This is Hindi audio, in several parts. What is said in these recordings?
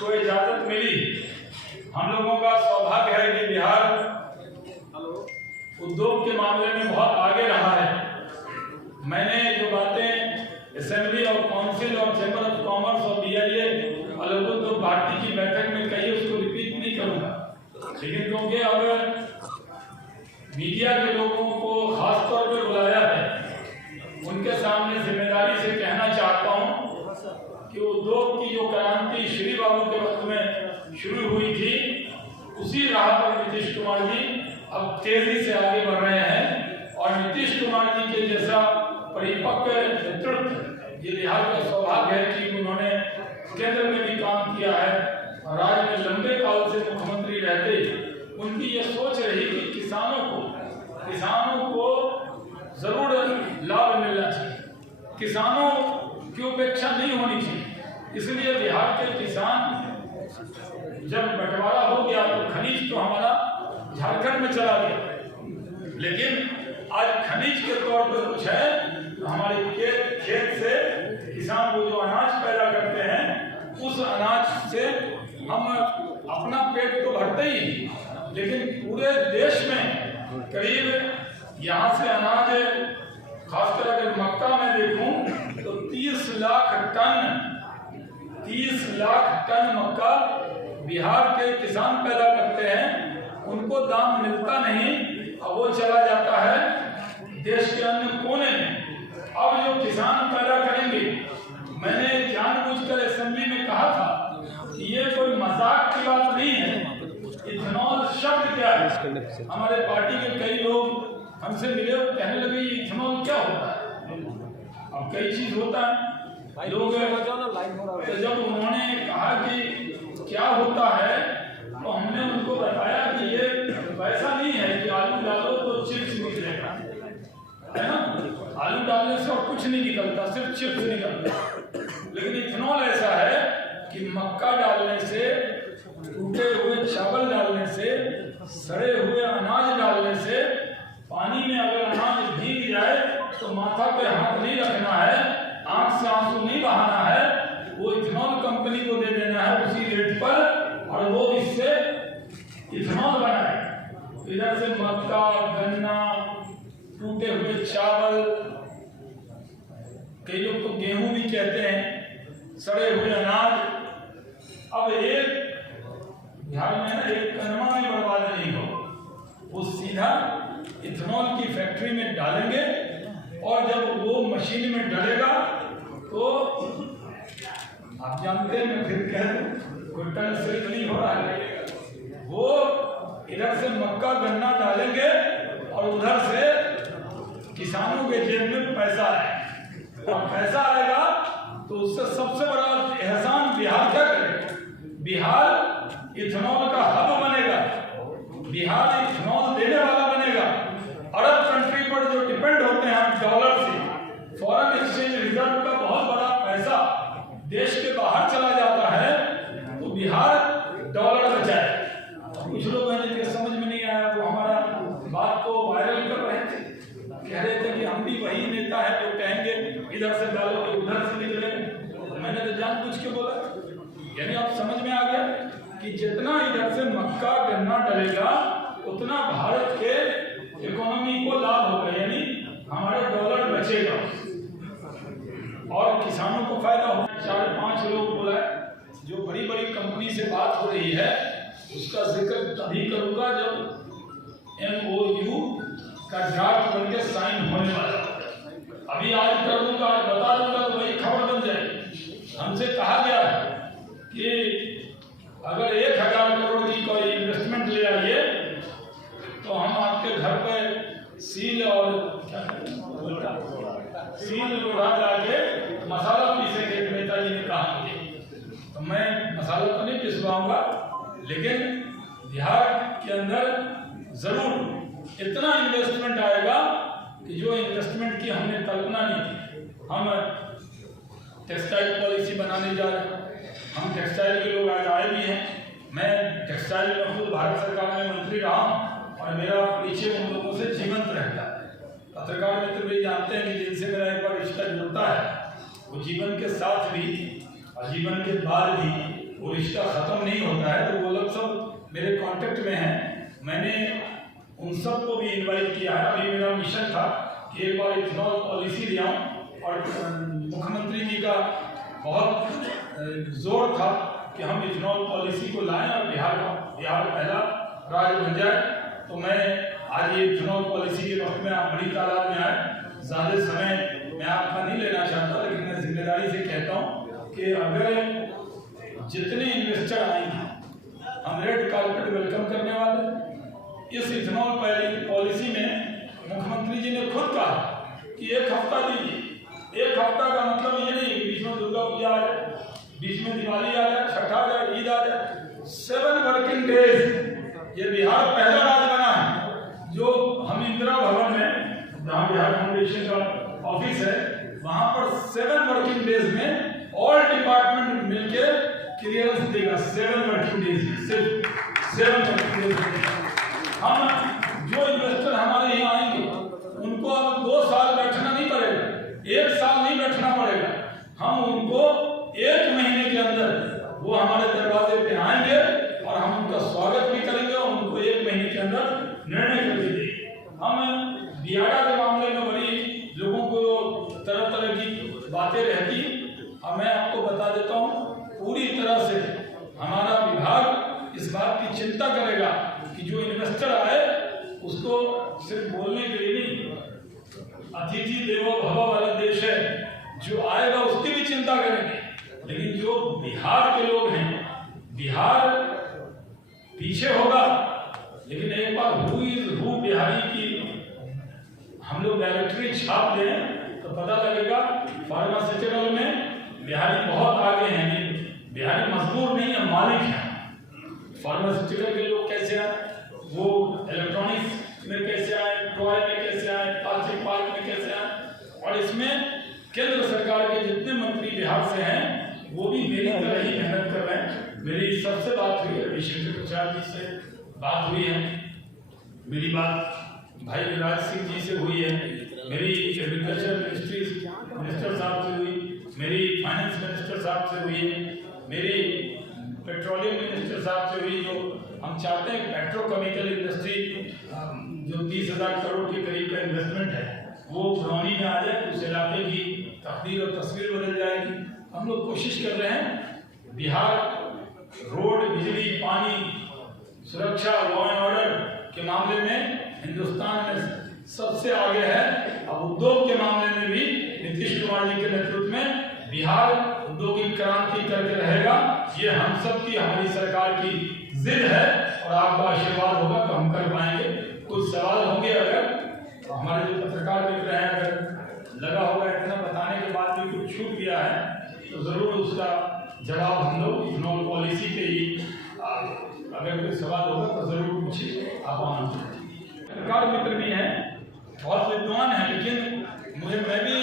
को इजाजत मिली। हम लोगों का सौभाग्य है कि बिहार उद्योग के मामले में बहुत आगे रहा है। मैंने जो बातें असेंबली और काउंसिल और चैम्बर ऑफ कॉमर्स और BIA अलग उद्योग भारती की बैठक में कही, उसको रिपीट नहीं करूंगा, लेकिन क्योंकि अब मीडिया के लोगों को खास तौर पर बुलाया है, उनके सामने जिम्मेदारी से कहना चाहता हूं कि उद्योग की जो क्रांति श्री बाबू के वक्त में शुरू हुई थी, उसी राह पर नीतीश कुमार जी अब तेजी से आगे बढ़ रहे हैं। और नीतीश कुमार जी के जैसा परिपक्व नेतृत्व, ये बिहार का सौभाग्य है कि उन्होंने केंद्र में भी काम किया है और राज्य में लंबे काल से मुख्यमंत्री रहते। उनकी ये सोच रही कि किसानों को जरूर लाभ मिलना चाहिए, किसानों की उपेक्षा नहीं होनी चाहिए। इसलिए बिहार के किसान जब बंटवारा हो गया तो खनिज तो हमारा झारखंड में चला गया, लेकिन आज खनिज के तौर पर कुछ है तो हमारे खेत से किसान वो जो अनाज पैदा करते हैं, उस अनाज से हम अपना पेट तो भरते ही, लेकिन पूरे देश में करीब यहाँ से अनाज, खासकर अगर मक्का में देखूं तो 30 लाख टन मक्का बिहार के किसान पैदा करते हैं। उनको दाम मिलता नहीं और वो चला जाता है देश के अन्य कोने में। अब जो किसान पैदा करेंगे, मैंने जानबूझकर असेंबली में कहा था कि ये कोई मजाक की बात नहीं है। इथेनॉल शब्द क्या है? हमारे पार्टी के कई लोग हमसे मिले और कहने लगे इथेनॉल क्या होता है। अब कई चीज होता है लोग, तो जब उन्होंने कहा कि क्या होता है तो हमने उनको बताया कि ये वैसा नहीं है कि आलू डालो तो चिप्स निकलेगा, है ना। आलू डालने से और कुछ नहीं निकलता, सिर्फ चिप्स निकलता। लेकिन इथेनॉल ऐसा है कि मक्का डालने से, टूटे हुए चावल डालने से, सड़े हुए अनाज डालने से, पानी में अगर अनाज भीग जाए तो माथा पे हाथ नहीं रखना है, आंख से आंसू नहीं बहाना है, वो इथेनॉल कंपनी को दे देना है उसी रेट पर और वो इससे इथेनॉल बनाए। इधर से मक्का, गन्ना, टूटे हुए चावल, कई लोग तो गेहूं भी कहते हैं, सड़े हुए अनाज। अब एक बिहार में ना एक कनमा में बर्बाद नहीं हो, वो सीधा इथेनॉल की फैक्ट्री में डालेंगे और जब वो मशीन में डलेगा तो आप जानते हैं, मैं फिर कह दूं, कोई टन सिर्फ नहीं हो रहा है, वो इधर से मक्का गन्ना डालेंगे और उधर से किसानों के जेब में पैसा आएगा। और पैसा आएगा तो उससे सबसे बड़ा एहसान बिहार क्या करेगा? बिहार इथेनॉल का हब बनेगा, बिहार इथेनॉल देने वाला बनेगा। अरब कंट्री पर जो डिपेंड होते हैं हम डॉलर से, फॉरेन एक्सचेंज रिजर्व का बहुत बड़ा पैसा देश के बाहर चला जाता है, तो बिहार डॉलर बचाए। कुछ लोग हैं जिनके समझ में नहीं आया, वो हमारा बात को वायरल कर रहे थे, कह रहे थे कि हम भी वही नेता है जो कहेंगे इधर से डालो तो उधर से निकले। मैंने तो जानबूझ के बोला, यानी आप समझ में आ गया कि जितना इधर से मक्का गन्ना डलेगा उतना भारत के इकोनॉमी को लाभ होगा, यानी हमारे डॉलर बचेगा और किसानों को फायदा होगा। 4-5 लोग बुलाए, जो बड़ी बड़ी कंपनी से बात हो रही है उसका जिक्र तभी करूंगा जब MOU का ड्राफ्ट बनके साइन होने वाला है। अभी आज कर दूंगा, आज बता दूंगा तो वही खबर बन जाएगी। हमसे कहा गया कि अगर 1000 करोड़ की कोई इन्वेस्टमेंट ले आइए तो हम आपके घर पे सील लोढ़ा जाके मसाला पीसेंगे। नेताजी ने कहा मुझे, तो मैं मसाला तो नहीं पिसवाऊंगा, लेकिन बिहार के अंदर जरूर इतना इन्वेस्टमेंट आएगा कि जो इन्वेस्टमेंट की हमने कल्पना नहीं की। हम टेक्सटाइल पॉलिसी बनाने जा रहे हैं, हम टेक्सटाइल के लोग आज आए भी हैं। मैं टेक्सटाइल में खुद भारत सरकार में मंत्री रहा हूँ और मेरा परिचय उन लोगों से जीवंत रहता है। पत्रकार मित्र भी जानते हैं कि जिनसे मेरा एक बार रिश्ता जुड़ता है, वो जीवन के साथ भी और जीवन के बाद भी वो रिश्ता खत्म नहीं होता है, तो वो लोग सब मेरे कांटेक्ट में हैं। मैंने उन सब को भी इनवाइट किया है। अभी मेरा मिशन था कि एक बार इथेनॉल पॉलिसी ले आऊँ, और मुख्यमंत्री जी का बहुत जोर था कि हम इथेनॉल पॉलिसी को लाएं और बिहार पहला राज्य बन जाए। तो मैं आज ये इथेनॉल पॉलिसी के वक्त में आप बड़ी तादाद में आए। ज़्यादा समय मैं आपका नहीं लेना चाहता, लेकिन मैं जिम्मेदारी से कहता हूँ कि अगर जितने इन्वेस्टर आएंगे हम रेड कार्पेट वेलकम करने वाले। इस इथेनॉल पॉलिसी में मुख्यमंत्री जी ने खुद कहा कि 1 हफ्ता दीजिए। 1 हफ्ता का मतलब ये नहीं कि बीच में दुर्गा पूजा आ जाए, बीच में दिवाली आ जाए, छठ आ जाए, ईद आ जाए। 7 वर्किंग डेज। ये बिहार पहला राज्य बना है जो हम इंदिरा भवन में, जहाँ बिहार फाउंडेशन का ऑफिस है, वहाँ पर 7 वर्किंग डेज में ऑल डिपार्टमेंट मिलकर क्लियरेंस देगा। 7 वर्किंग डेज में, सिर्फ 7 वर्किंग डेज। हम जो इन्वेस्टर हमारे यहाँ आएंगे उनको अब 2 साल बैठना नहीं पड़ेगा, 1 साल नहीं बैठना पड़ेगा। हम उनको 1 महीने के अंदर वो हमारे दरवाजे पे आएंगे और हम उनका स्वागत भी करेंगे और उनको 1 महीने के अंदर निर्णय करके देंगे। हम बियाडा के मामले में बड़ी लोगों को तरह तरह की बातें रहती, और मैं आपको बता देता हूँ पूरी तरह से हमारा विभाग इस बात की चिंता करेगा कि जो इन्वेस्टर आए उसको सिर्फ बोलने के लिए नहीं, अतिथि देवो भव वाला देश है, जो आएगा उसकी भी चिंता करेंगे। लेकिन जो बिहार के लोग हैं, बिहार पीछे होगा, लेकिन एक बार हु इज हु बिहारी की हम लोग डायरेक्टरी छाप दें तो पता लगेगा। फार्मास्यूटिकल में बिहारी बहुत आगे हैं, बिहारी मजदूर नहीं है, मालिक है। फार्मास्यूटिकल के लोग कैसे आए, वो इलेक्ट्रॉनिक्स में कैसे आए, टॉय में कैसे आए, प्लास्टिक पार्क में कैसे आए। और इसमें केंद्र सरकार के जितने मंत्री बिहार से हैं वो भी मेरी तरह ही मेहनत कर रहे हैं। मेरी सबसे बात हुई है, रविशंकर प्रसाद जी से बात हुई है, मेरी बात भाई विराज सिंह जी से हुई है, मेरी एग्रीकल्चर मिनिस्टर साहब से हुई, मेरी फाइनेंस मिनिस्टर साहब से हुई है, मेरी पेट्रोलियम मिनिस्टर साहब से हुई। जो हम चाहते हैं पेट्रोकेमिकल इंडस्ट्री जो 30,000 करोड़ के करीब का इन्वेस्टमेंट है वो बरौनी में आ जाए, उस इलाके की तकदीर और तस्वीर बदल जाएगी। हम लोग कोशिश कर रहे हैं। बिहार रोड, बिजली, पानी, सुरक्षा, लॉ एंड ऑर्डर के मामले में हिंदुस्तान में सबसे आगे है। अब उद्योग के मामले में भी नीतीश कुमार जी के नेतृत्व में बिहार औद्योगिक क्रांति करके रहेगा। ये हम सब की, हमारी सरकार की जिद है, और आपका आशीर्वाद होगा तो हम कर पाएंगे। कुछ सवाल होंगे, अगर तो हमारे जो पत्रकार मित्र हैं, अगर लगा होगा इतना बताने के बाद भी कुछ छूट गया है तो जरूर उसका जवाब हम लोग इथेनॉल पॉलिसी पे ही, अगर कोई सवाल होगा तो जरूर पूछिए। आप पत्रकार मित्र भी हैं, बहुत विद्वान हैं, लेकिन मैं भी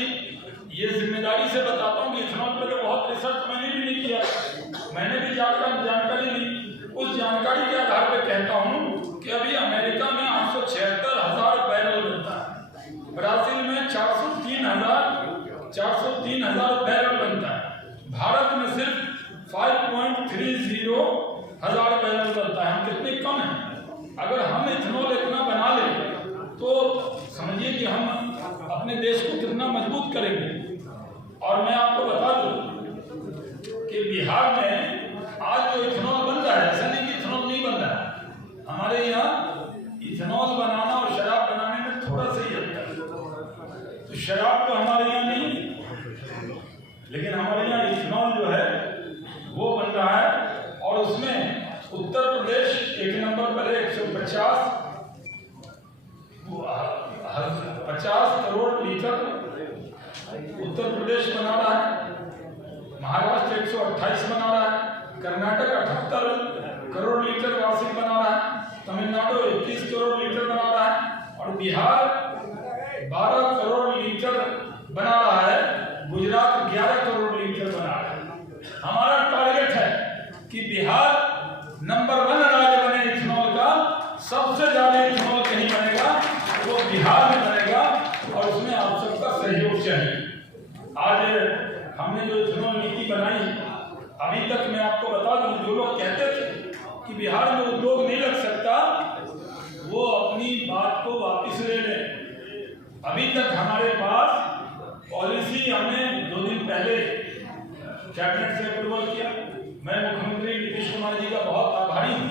ये जिम्मेदारी से बताता हूँ कि इथेनॉल पर तो बहुत रिसर्च मैंने भी नहीं किया। मैंने भी जाकर जानकारी ली, उस जानकारी के आधार पर कहता हूँ कि अभी अमेरिका में 876,000 बैरल बनता है, ब्राजील में 403,000 बैरल बनता है, भारत में सिर्फ 5.30 हजार बैरल बनता है। हम कितने कम हैं। अगर हम इथेनॉल इतना बना लें तो समझिए कि हम अपने देश को कितना मजबूत करेंगे। और मैं आपको बता दूं कि बिहार में आज जो इथेनॉल बन रहा है, ऐसा नहीं कि इथेनॉल नहीं बन रहा है, हमारे यहाँ इथेनॉल बनाना और शराब बनाने में थोड़ा सा ही अंतर है। तो शराब तो हमारे यहाँ नहीं, लेकिन हमारे यहाँ इथेनॉल जो है वो बन रहा है। और उसमें उत्तर प्रदेश 1 नंबर पर है, 150 करोड़ लीटर उत्तर प्रदेश बना रहा है, महाराष्ट्र 128 बना रहा है, कर्नाटक 78 करोड़ लीटर वार्षिक बना रहा है, तमिलनाडु 21 करोड़ लीटर बना रहा है, और बिहार 12 करोड़ लीटर बना रहा है, गुजरात 11 करोड़ लीटर बना रहा है। हमारा टारगेट है कि बिहार नंबर 1 राज्य बने इथेनॉल का। सबसे ज्यादा इथेनॉल कहीं बनेगा वो बिहार में बनेगा, और उसमें आप सबका सहयोग चाहिए। आज हमने जो इथेनॉल नीति बनाई अभी तक मैं आपको बता दूं, जो लोग कहते थे कि बिहार में उद्योग नहीं लग सकता, वो अपनी बात को वापस ले लें। अभी तक हमारे पास पॉलिसी हमने 2 दिन पहले कैबिनेट से अप्रूवल किया। मैं मुख्यमंत्री नीतीश कुमार जी का बहुत आभारी हूँ,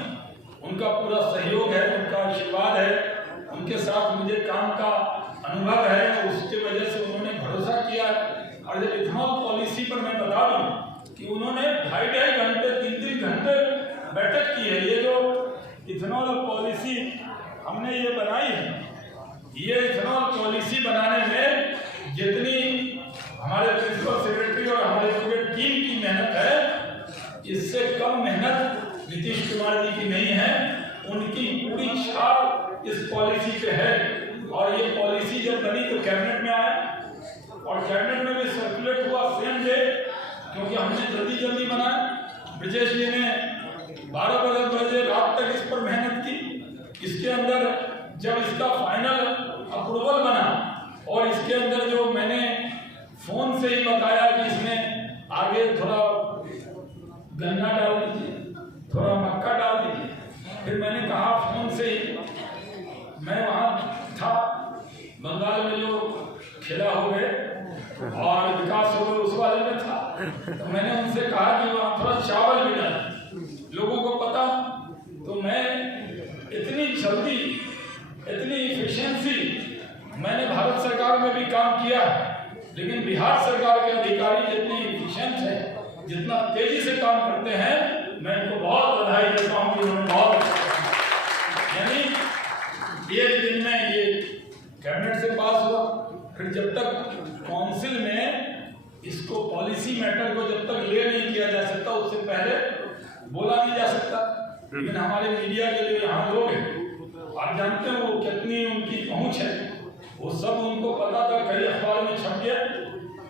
उनका पूरा सहयोग है, उनका आशीर्वाद है, उनके साथ मुझे काम का अनुभव है, उसके वजह से उन्होंने भरोसा किया। और जब इथेनॉल पॉलिसी पर मैं बता दूं कि उन्होंने 2.5 घंटे 3 घंटे बैठक की है। ये जो इथेनॉल पॉलिसी हमने ये बनाई है, ये इथेनॉल पॉलिसी बनाने में जितनी हमारे प्रिंसिपल सेक्रेटरी और हमारे पूरे टीम की मेहनत है, इससे कम मेहनत नीतीश कुमार जी की नहीं है। उनकी पूरी छाप इस पॉलिसी पे है। और ये पॉलिसी जब बनी तो कैबिनेट में आया और कैबिनेट में भी सर्कुलेट हुआ सेम डे, क्योंकि हमने जल्दी बनाया। ब्रजेश जी ने 12 बजे रात तक इस पर मेहनत की। इसके अंदर जब इसका फाइनल अप्रूवल बना और इसके अंदर जो मैंने फोन से ही बताया कि इसमें आगे थोड़ा गन्ना डाल दीजिए, थोड़ा मक्का डाल दीजिए, फिर मैंने कहा फोन से ही, मैं वहाँ था बंगाल में जो खेला हो गए और विकास हो गए उस वाले में था, तो मैंने उनसे कहा कि वहाँ थोड़ा चावल भी डाल, लोगों को पता। तो मैं इतनी जल्दी, इतनी इफिशिएंसी, मैंने भारत सरकार में भी काम किया, लेकिन बिहार सरकार के अधिकारी जितनी इफिशिएंट है, जितना तेजी से काम करते हैं, मैं इनको बहुत बधाई देता हूँ कि उन्होंने बहुत, यानी 1 दिन में ये कैबिनेट से पास हुआ। फिर जब तक काउंसिल में इसको पॉलिसी मैटर को जब तक ले नहीं किया जा सकता, उससे पहले बोला नहीं जा सकता। लेकिन हमारे मीडिया के जो यहाँ लोग हैं, आप जानते हैं वो कितनी उनकी पहुंच है, वो सब उनको पता था, कई अखबार में छप गया,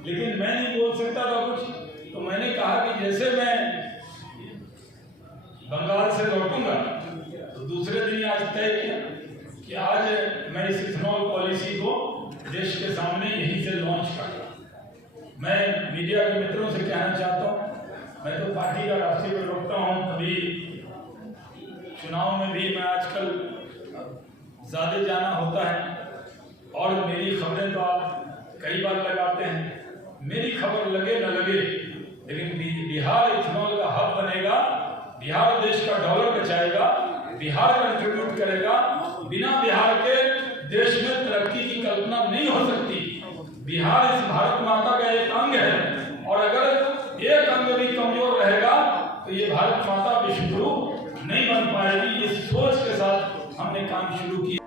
लेकिन मैं नहीं बोल सकता था कुछ। तो मैंने कहा कि जैसे मैं बंगाल से लौटूंगा तो दूसरे दिन आज तय किया कि आज मैं इस इथेनॉल पॉलिसी को देश के सामने यहीं से लॉन्च करूंगा। मैं मीडिया के मित्रों से कहना चाहता हूं, मैं तो पार्टी का राष्ट्रीय प्रवक्ता हूं, कभी चुनाव में भी मैं आजकल ज्यादा जाना होता है और मेरी खबरें तो आप कई बार लगाते हैं। मेरी खबर लगे न लगे, लेकिन बिहार इथेनॉल का हब बनेगा, बिहार देश का डॉलर बचाएगा, बिहार कंट्रीब्यूट करेगा। बिना बिहार के देश में तरक्की की कल्पना नहीं हो सकती। बिहार इस भारत माता का एक अंग है और अगर एक अंग भी कमजोर रहेगा तो ये भारत माता विश्वगुरु नहीं बन पाएगी। ये सोच के साथ हमने काम शुरू किया।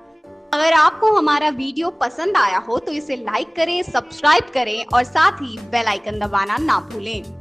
अगर आपको हमारा वीडियो पसंद आया हो तो इसे लाइक करें, सब्सक्राइब करें और साथ ही बेल आइकन दबाना ना भूलें।